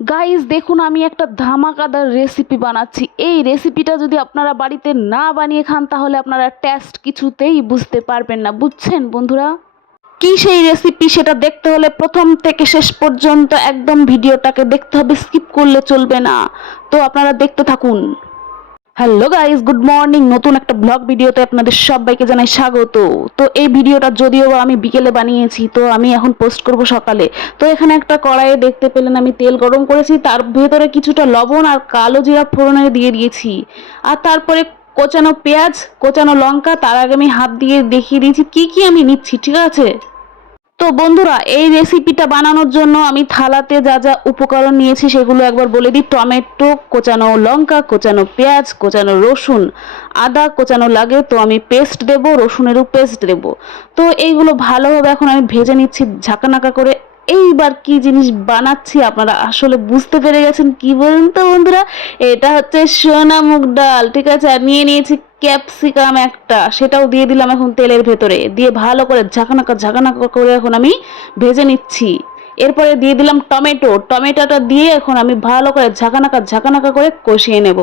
Guys দেখুন, আমি একটা ধামাকাদার রেসিপি বানাচ্ছি। এই রেসিপিটা যদি আপনারা বাড়িতে না বানিয়ে খান, তাহলে আপনারা টেস্ট কিছুতেই বুঝতে পারবেন না। বুঝছেন, বন্ধুরা? কি সেই রেসিপি সেটা দেখতে হলে প্রথম থেকে শেষ পর্যন্ত একদম ভিডিওটাকে দেখতে হবে স্কিপ করলে চলবে না। তো আপনারা দেখতে থাকুন। হ্যালো গাইস গুড মর্নিং নতুন একটা ব্লগ ভিডিওতে আপনাদের সবাইকে জানাই স্বাগত। তো এই ভিডিওটা যদিও আমি বিকেলে বানিয়েছি, তো আমি এখন পোস্ট করব সকালে। তো এখানে একটা কড়াইয়ে দেখতে পেলেন, আমি তেল গরম করেছি, তার ভেতরে কিছুটা লবণ আর কালো জিরা ফোড়নে দিয়ে দিয়েছি। আর তারপরে কোচানো পেঁয়াজ, কোচানো লঙ্কা, তার আগে আমি হাত দিয়ে দেখিয়ে দিয়েছি। কি কি আমি নিচ্ছি, ঠিক আছে? তো বন্ধুরা, এই রেসিপিটা বানানোর জন্য আমি থালাতে যা যা উপকরণ নিয়েছি সেগুলো একবার বলে দিই। টমেটো, কোচানো লঙ্কা, কোচানো পেঁয়াজ, কোচানো রসুন, আদা কোচানো লাগে, তো আমি পেস্ট দেব, রসুনেরও পেস্ট দেব। তো এইগুলো ভালোভাবে এখন আমি ভেজে নিচ্ছি ঝাঁকানাকা করে। এইবার কি জিনিস বানাচ্ছি আপনারা আসলে বুঝতে পেরে গেছেন কি বলুন তো বন্ধুরা? এটা হচ্ছে সোনা মুগ ডাল, ঠিক আছে? আর নিয়ে নিয়েছি ক্যাপসিকাম একটা, সেটাও দিয়ে দিলাম এখন তেলের ভেতরে। দিয়ে ভালো করে ঝাঁকানাকা ঝাঁকানাকা করে এখন আমি ভেজে নিচ্ছি। এরপরে দিয়ে দিলাম টমেটো। টমেটোটা দিয়ে এখন আমি ভালো করে ঝাঁকানাকা ঝাঁকানাকা করে কষিয়ে নেব।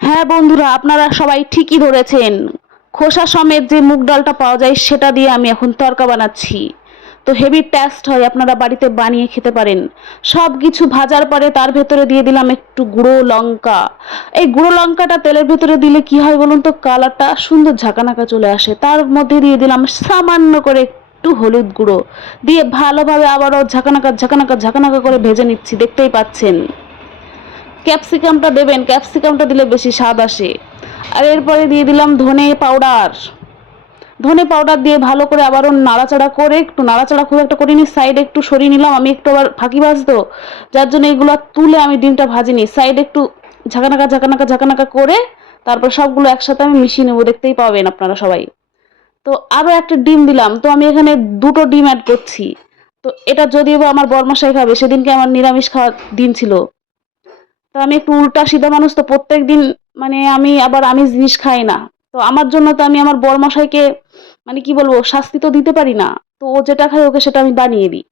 হ্যাঁ বন্ধুরা, আপনারা সবাই ঠিকই ধরেছেন। খোসা সমেত যে মুগ ডালটা পাওয়া যায়, সেটা দিয়ে আমি এখন তরকা বানাচ্ছি। তো হেভি টেস্ট হয়, আপনারা বাড়িতে বানিয়ে খেতে পারেন। সব কিছু ভাজার পরে তার ভেতরে দিয়ে দিলাম একটু গুঁড়ো লঙ্কা। এই গুঁড়ো লঙ্কাটা তেলের ভেতরে দিলে কি হয় বলুন তো, কালারটা সুন্দর ঝাঁকানাকা চলে আসে। তার মধ্যে দিয়ে দিলাম সামান্য করে একটু হলুদ গুঁড়ো। দিয়ে ভালোভাবে আবারও ঝাঁকানাকা ঝাঁকানাকা ঝাঁকানাকা করে ভেজে নিচ্ছি, দেখতেই পাচ্ছেন। ক্যাপসিকামটা দেবেন ক্যাপসিকামটা দিলে বেশি স্বাদ আসে। আর এরপরে দিয়ে দিলাম ধনে পাউডার ধনে পাউডার দিয়ে ভালো করে আবারও নাড়াচাড়া করে, একটু নাড়াচাড়া খুব একটা করিনি সাইডে একটু সরিয়ে নিলাম, আমি একটু আবার ফাঁকি ভাজতো যার জন্য এগুলো তুলে আমি ডিমটা ভাজিনি সাইডে একটু ঝাঁকানাকা ঝাঁকানাকা ঝাঁকানাকা করে তারপর সবগুলো একসাথে আমি মিশিয়ে নেব, দেখতেই পাবেন আপনারা সবাই। তো আরও একটা ডিম দিলাম, তো আমি এখানে দুটো ডিম অ্যাড করছি। তো এটা যদিও বা আমার বরমাসাই খাবে, সেদিনকে আমার নিরামিষ খাওয়ার দিন ছিল। তো আমি একটু উল্টা সিধা মানুষ, তো প্রত্যেক দিন মানে আমি আবার আমি জিনিস খাই না। তো আমার জন্য তো আমি আমার বরমশাইকে মানে কি বলব, শাস্তি তো দিতে পারি না। তো ও যেটা খায় ওকে সেটা আমি বানিয়ে দিই।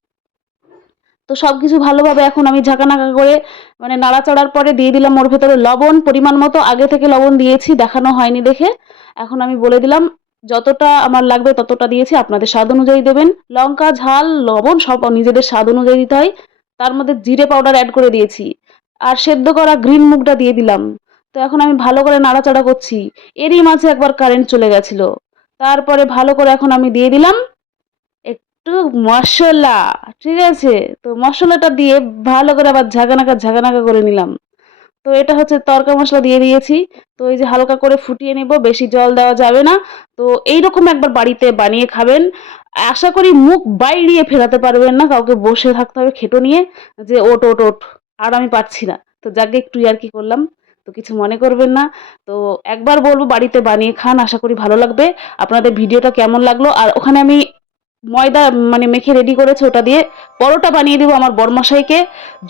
তো সব কিছু ভালোভাবে এখন আমি ঝাঁকানাকা করে মানে নাড়াচাড়ার পরে দিয়ে দিলাম ওর ভেতরে লবণ, পরিমাণ মতো আগে থেকে লবণ দিয়েছি, দেখানো হয়নি দেখে। এখন আমি বলে দিলাম, যতটা আমার লাগবে ততটা দিয়েছি, আপনাদের স্বাদ অনুযায়ী দেবেন। লঙ্কা, ঝাল, লবণ, সব নিজেদের স্বাদ অনুযায়ী দিতে হয়। তার মধ্যে জিরে পাউডার অ্যাড করে দিয়েছি। আর সেদ্ধ করা গ্রিন মুগটা দিয়ে দিলাম। তো এখন আমি ভালো করে নাড়াচাড়া করছি। এরই মাঝে একবার কারেন্ট চলে গেছিল। তারপরে ভালো করে এখন আমি দিয়ে দিলাম। একটু মশলা, ঠিক আছে? তো মশলাটা দিয়ে ভালো করে আবার ঝাঁকানাকা ঝাঁকানাকা করে নিলাম। তো এটা হচ্ছে তরকা মশলা দিয়ে দিয়েছি। তো এই যে হালকা করে ফুটিয়ে নেব, বেশি জল দেওয়া যাবে না। তো এইরকম একবার বাড়িতে বানিয়ে খাবেন। আশা করি মুখ বাইরিয়ে ফেরাতে পারবেন না, কাউকে বসে থাকতে হবে খেটো নিয়ে, যে ওট ওট ওট, আর আমি পারছি না। তো যাকে একটু আর কি করলাম। তো কিছু মনে করবেন না। তো একবার বলব বাড়িতে বানিয়ে খান, আশা করি ভালো লাগবে। আপনাদের ভিডিওটা কেমন লাগল? আর ওখানে আমি ময়দা মানে মেখে রেডি করেছে ওটা দিয়ে। পরোটা বানিয়ে দেবো আমার বরমশাইকে।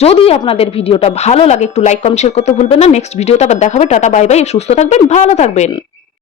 যদি আপনাদের ভিডিওটা ভালো লাগে, একটু লাইক কমেন্ট শেয়ার করতে ভুলবেন না। নেক্সট ভিডিওটা আবার দেখাবে। টাটা বাই বাই সুস্থ থাকবেন, ভালো থাকবেন।